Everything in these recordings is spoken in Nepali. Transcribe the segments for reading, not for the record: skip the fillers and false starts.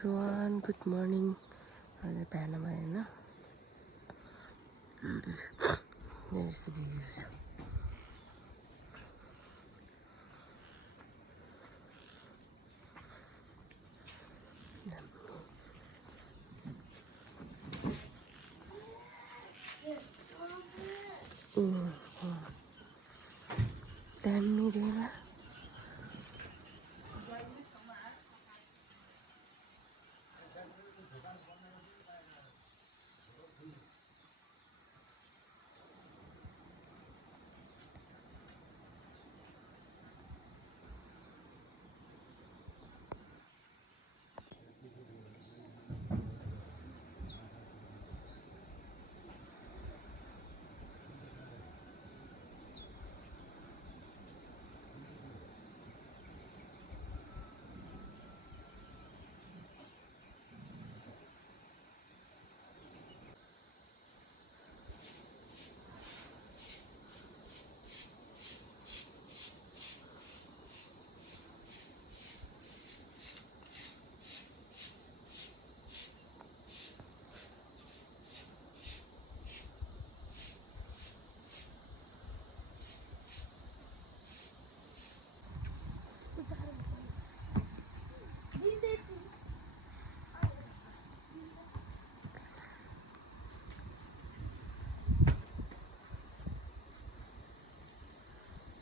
Everyone, good morning. Ada biहानमा हैन There's the views. दामी देला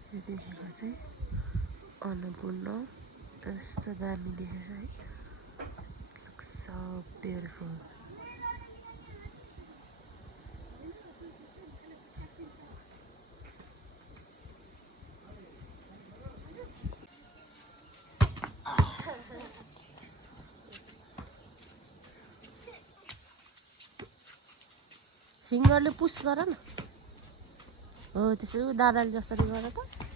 यो देखेको चाहिँ अन्नपूर्ण यस्तो दामी देखेछ है looks so beautiful फिङ्गरले पुस गर न हो त्यसरी दादाले जसरी गर त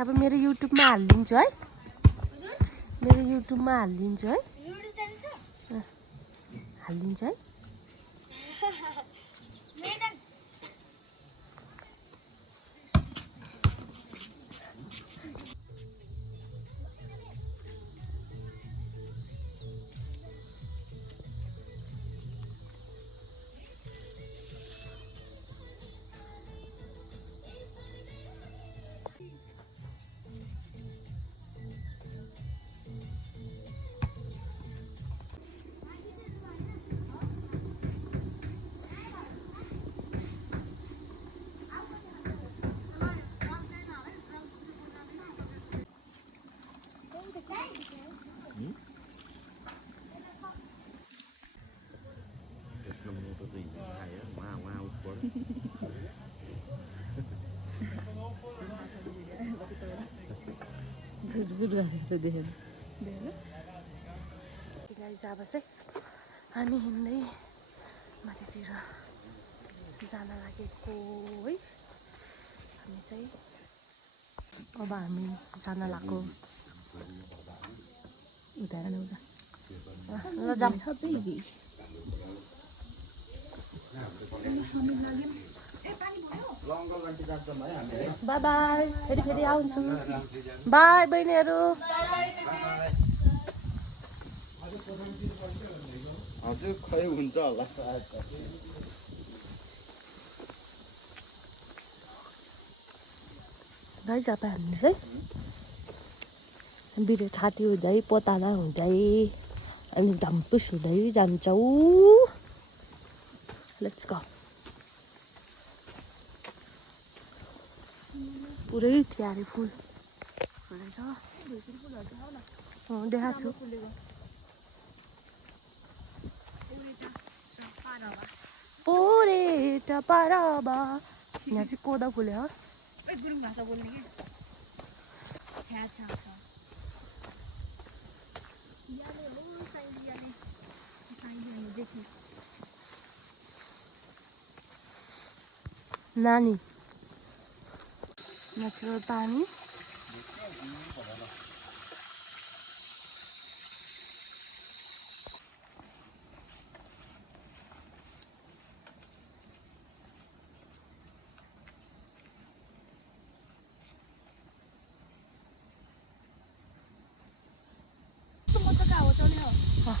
अब मेरो युट्युबमा हालिदिन्छु है मेरो युट्युबमा हालिदिन्छु है हालिदिन्छु है गाइस अब चाहिँ हामी हिँड्दै माथितिर जान लागेको है हामी चाहिँ अब हामी जान लाग्यो उता हेर न उता ल जाम बाई बाई फेरि आउँछु बाई बहिनीहरू हजुर खै हुन्छ होला गाइस अब हामी चाहिँ बिरे छाती हुँदै पोताला हुँदै अनि ढम्पुस हुँदै जान्छौँ लेट्स गो पुरै क्यारे फुल फुलेछ देखाएको छु पोरेटा पाराबा यहाँ चाहिँ कोदा फुल्यो हो गुरुङ भाषा बोल्ने के छ्या छ्या छ याले लो साइली याले साइली मुझे की नानी नेचुरल पानी 这个我做了。好。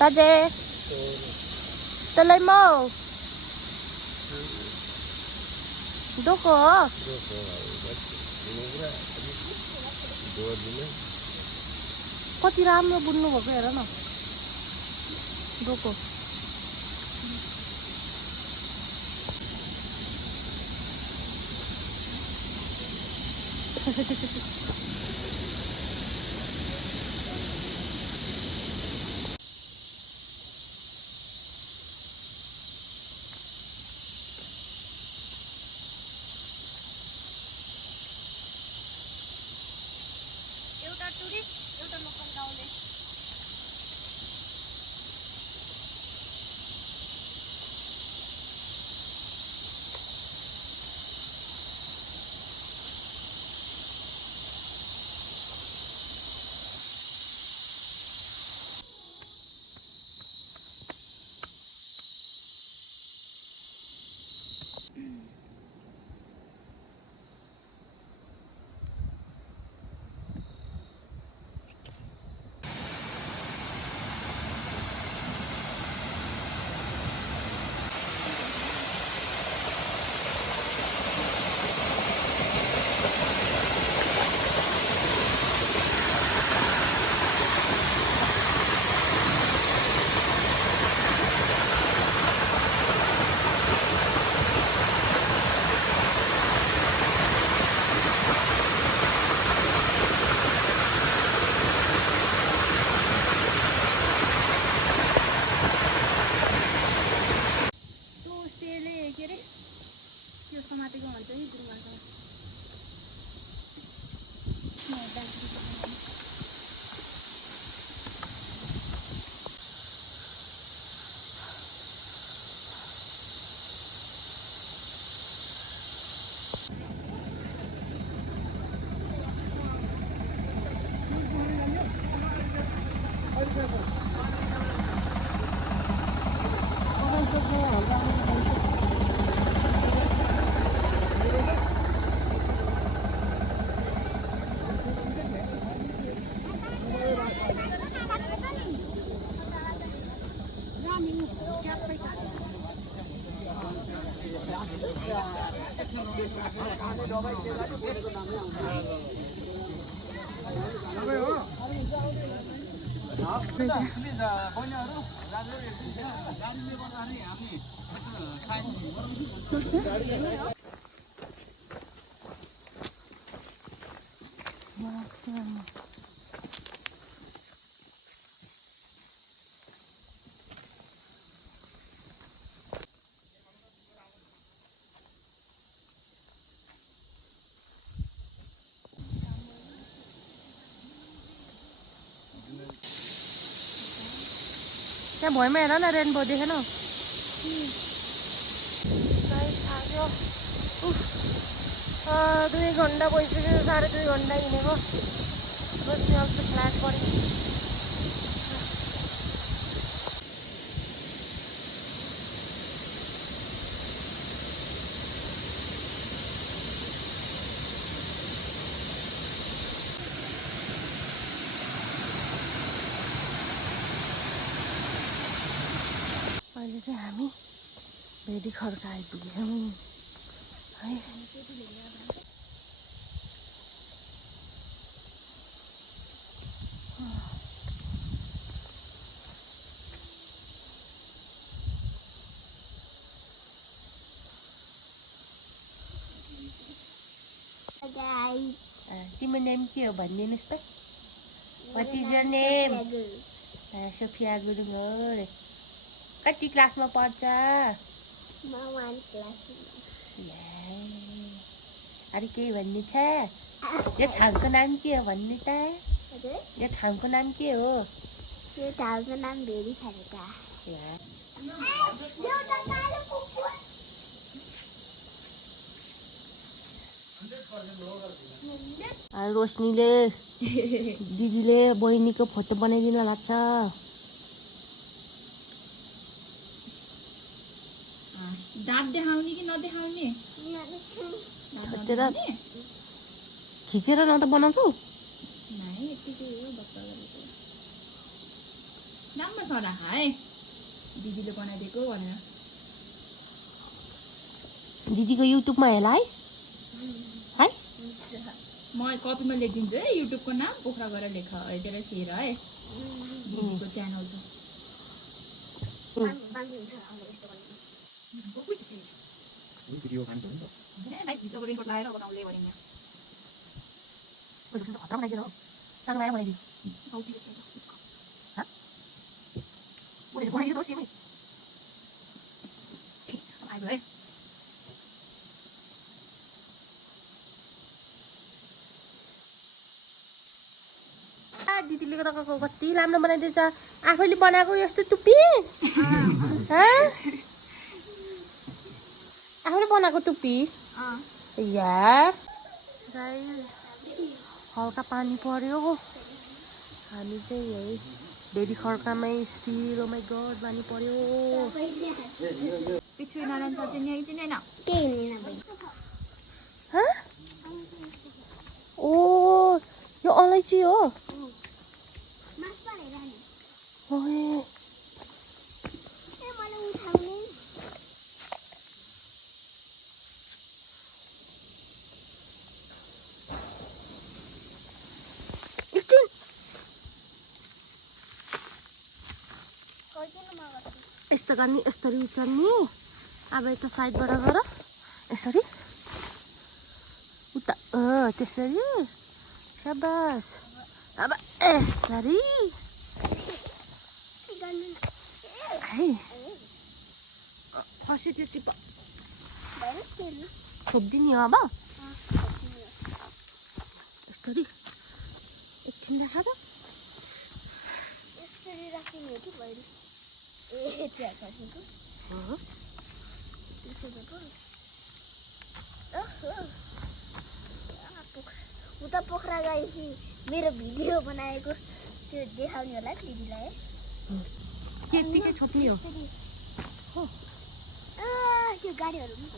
大姐，再来吗？多个？कति राम्रो बुन्नु भएको हेर न डोको एउटा टुरिस्ट एउटा लोकल गाउँले के अरे त्यो समातेको भन्छ नि गुरुमासँग त्यहाँ भुइँमा हेर न रेनबो देखेन सक्यो 2 घन्टा भइसक्यो 2.5 घन्टा हिँडेको बस्ने अल्सो फ्ल्याट पऱ्यो अहिले चाहिँ हामी भेडी खर्का आइपुग्यौँ है guys. तिम्रो नेम के हो भनिदिनुहोस् त What is your name? Sophia Gurung हो रे कति क्लासमा पढ्छ म 1 class. अरे केही भन्ने छ यो ठाउँको नाम के हो भन्ने त यो ठाउँको नाम के हो यो ठाउँको नाम भेरी खरेका रोशनीले दिदीले बहिनीको फोटो बनाइदिन लाग्छ दाँत देखाउने कि नदेखाउने खिचेर न त बनाउँछौ राम्रो छ राख है दिदीले बनाइदिएको भनेर दिदीको युट्युबमा हेला है है म कपीमा लेखिदिन्छु है युट्युबको नाम पोखरा गएर लेख हेरेर हेर है दिदीको च्यानल छ भिडियो खान्छ नि त खतरा बनाइदिनु हो सानो बनाएर बनाइदिनु बनाइदिनु त सिमै आइगयो है दिदीले त कति राम्रो बनाइदिन्छ आफैले बनाएको यस्तो टुप्पी आफैले बनाएको टुप्पी या गाइस हल्का पानी पर्यो हामी चाहिँ यही भेरी खर्कामै स्टिल ओ माई गड पानी पर्यो पृथ्वीनारायण सर चाहिँ यही चिनेन ओ यो अलैँची हो यस्तो गर्ने यसरी उचाल्ने अब यता साइडबाट गर यसरी उता त्यसरी शाबास अब यसरी है खसी त्यो टिप छोपिदिने हो अब यसरी एकछिन राख त यसरी राख्ने हो कि भाइरस उता पोखरा गएपछि मेरो भिडियो बनाएको त्यो देखाउने होला दिदीलाई त्यतिकै छोप्ने हो त्यो गाडीहरू पनि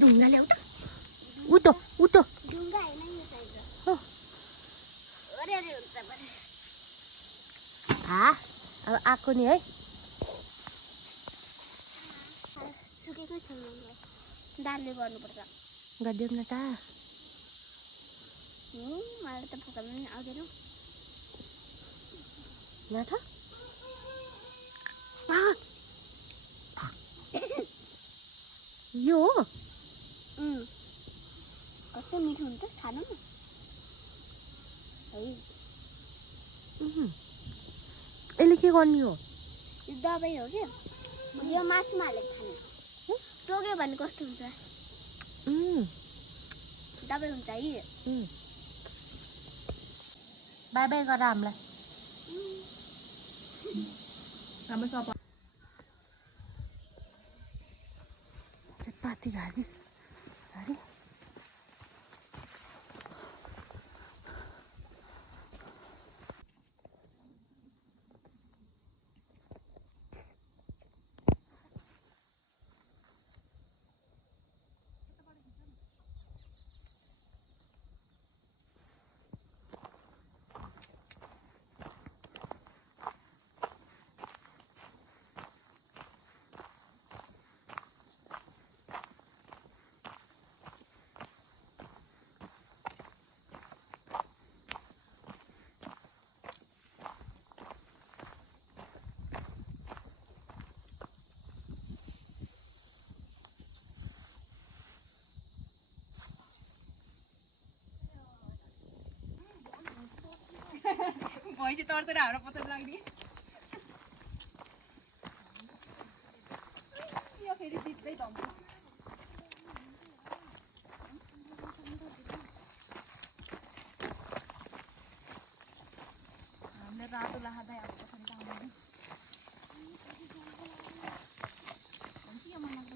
ढुङ्गा ल्याउ त उतो उतो ढुङ्गा होइन यो चाहिन्छ हुन्छ भने अब आएको नि है सुकेकै छ दालले गर्नुपर्छ गरिदिउँ न त मलाई त पकाउनु पनि आउँदैन नाथ यो कस्तो मिठो हुन्छ खानु न है यसले के गर्ने हो यो दबाई हो कि यो मासुमा हालेर खानु टोक्यो भने कस्तो हुन्छ दबाई हुन्छ है बाई बाई गर हामीलाई चपाती घारी घारी भैँसी तर्सेर हाम्रो पछाडि लाग्ने यो फेरि जित्दै धम्छ हामीले रातो लाँदै अब पछाडि आउँदैन भैँसी मन लाग्छ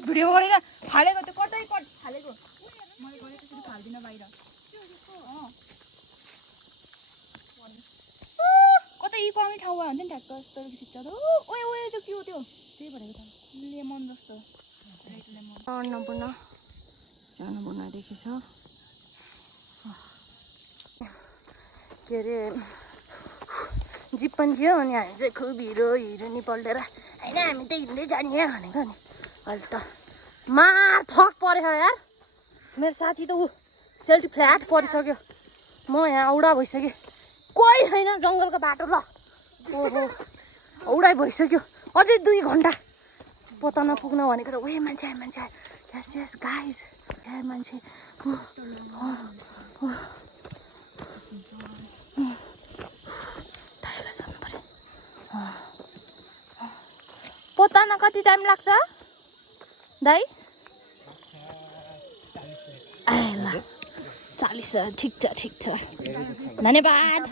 भिडियो गरेर फालेको त्यो कतै कट फालेको मैले गरेँ त्यसरी फाल्दिनँ बाहिर कतै पाउने ठाउँमा हुन्थ्यो नि ठ्याक्क यस्तो खिच्छ त ओए ओए त्यो के हो त्यो त्यही भनेको त लेमन जस्तो रेड लेमन अन्नपूर्णादेखि छ के अरे जिप पनि थियो अनि हामी चाहिँ खुब हिरो हिरोनी पल्टेर होइन हामी त हिँड्दै जाने भनेको नि अहिले त मार थक परेछ यार मेरो साथी त ऊ सेल्टी फ्ल्याट परिसक्यो म यहाँ औडा भइसकेँ कोही छैन जङ्गलको बाटो ल ओहो औडा भइसक्यो अझै 2 घन्टा पत्ता नपुग्न भनेको त ओए मान्छे यस यस गाइज यार मान्छे पत्ता न कति टाइम लाग्छ दाइ ल 40 ठिक छ धन्यवाद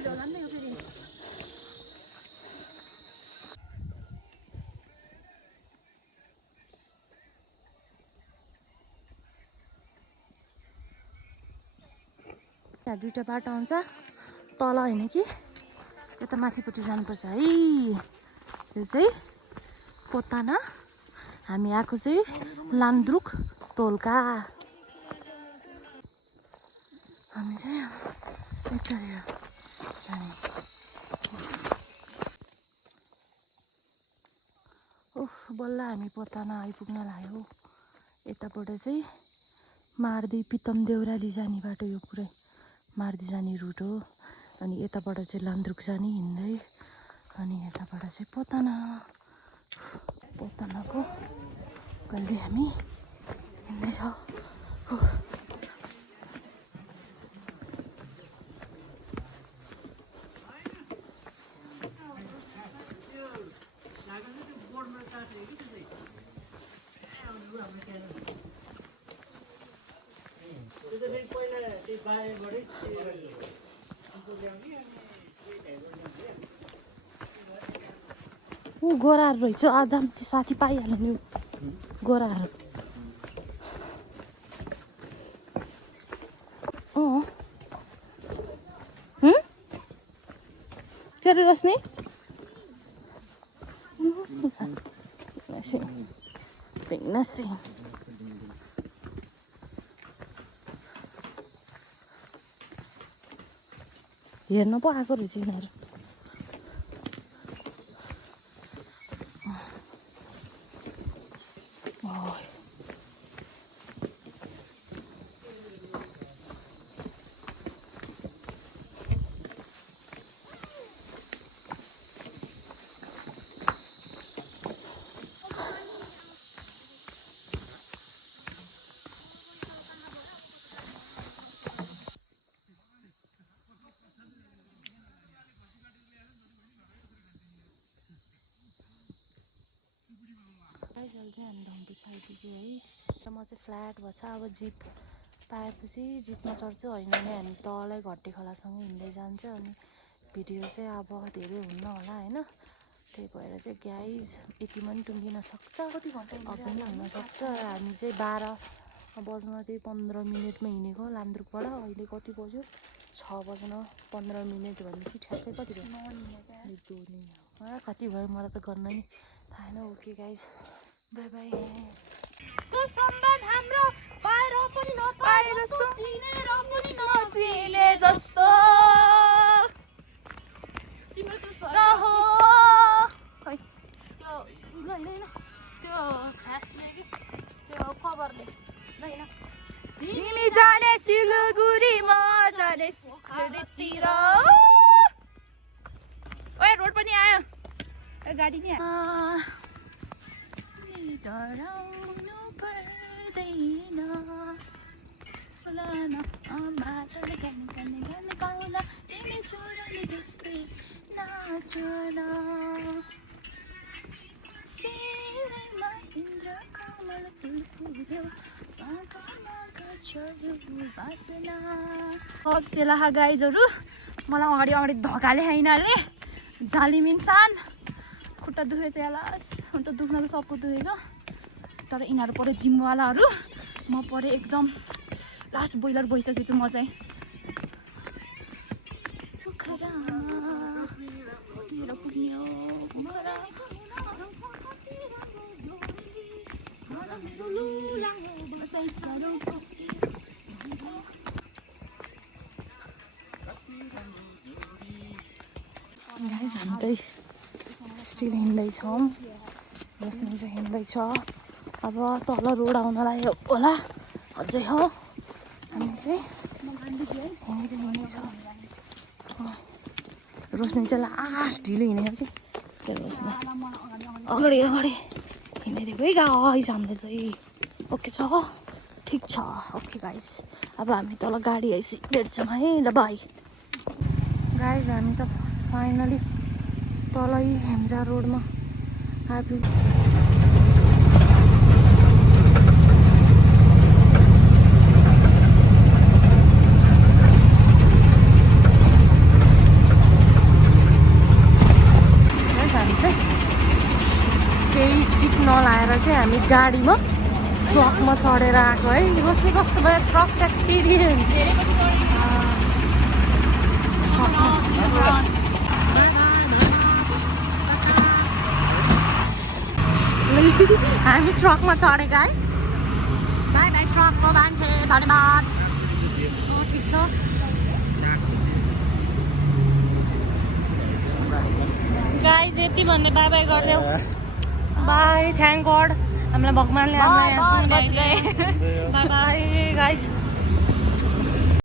दुईटा बाटो आउँछ तल होइन कि यता माथिपट्टि जानुपर्छ है यो चाहिँ पोताना हामी आएको चाहिँ लान्द्रुक टोलका हामी चाहिँ यतातिर जाने ओह बल्ल हामी पोताना आइपुग्न लाग्यो यताबाट चाहिँ मार्दी पितम देउराली जाने बाटो यो पुरै मार्दी जाने रुट हो अनि यताबाट चाहिँ लान्द्रुक जाने हिँड्दै अनि यताबाट चाहिँ पोतानाको गल्ली हामी हिँड्दैछौँ ऊ गोराहरू रहेछ अझ त्यो साथी पाइहाल्यो नि गोराहरू के अरे रोशनी नसी हेर्न पो आएको रहेछ यिनीहरू अहिले चाहिँ हामी धम्पुसाइदिएको है र म चाहिँ फ्ल्याट भएछ अब जिप पाएपछि जिपमा चढ्छु होइन भने हामी तलै घट्टे खोलासँगै हिँड्दै जान्छ अनि भिडियो चाहिँ अब धेरै हुन्न होला होइन त्यही भएर चाहिँ गाइज यतिमा पनि टुङ्गिन सक्छ कति घन्टा पनि हुनसक्छ हामी चाहिँ 12 बज्न त्यही 15 मिनटमा हिँडेको लान्द्रुकबाट अहिले कति बज्यो 6 बज्न 15 मिनट भनेपछि ठ्याक्कै कति भयो कति भयो मलाई त गर्न नि थाहा छैन ओके गाइज बाई बाई त्यो सम्बन्ध हाम्रो पाएर पनि नपाए जस्तो चिनेर पनि नचिने जस्तो तिम्रो कहो खै त्यो होइन त्यो फ्ल्यासले कि त्यो कभरले होइन तिमी जाने सिलगढी म जाने सुखडीतिर ओए रोड पनि आयो गाडी नि डराउनु पर्दैन बाटोले गर्ने पाउला तिमी छोराले जस्तै नाचन सिरैमा इन्द्र कमल फुल फुल्यो सेलाहा गाइजहरू मलाई अगाडि अगाडि धकाले यिनीहरूले जालिम इन्सान खुट्टा दुखेको छ लास्ट अन्त दुख्न त सबको दुखेको तर यिनीहरू पऱ्यो जिमवालाहरू म पऱ्यो एकदम लास्ट बोइलर भइसकेको छु म चाहिँ गाइज हामी चाहिँ स्टिल हिँड्दैछौँ बस्नु चाहिँ हिँड्दैछ अब तल रोड आउनलाई होला अझै हो हामी चाहिँ हिँड्दैछ रोशनी चाहिँ लास्ट ढिलो हिँडेको कि रोशनी अगाडि अगाडि हिँडिदिएको है गाइस हाम्रो चाहिँ ओके छ ठिक छ ओके गाइस अब हामी तल गाडी आइसि भेट्छौँ है ल बाई गाइस हामी त फाइनली तलै हेम्जा रोडमा आइपुग्यो हामी चाहिँ केही सिट नलाएर चाहिँ हामी गाडीमा ट्रकमा चढेर आएको है रोशनी कस्तो भयो ट्रक एक्सपिरियन्स हामी ट्रकमा चढेका है बाई बाई ट्रकको मान्छे धन्यवाद ठिक छ गाइज यति भन्दै बाई बाई गरिदेऊ बाई थ्याङ्क गड हामीलाई भगवान्ले हामीलाई बाई बाई गाइज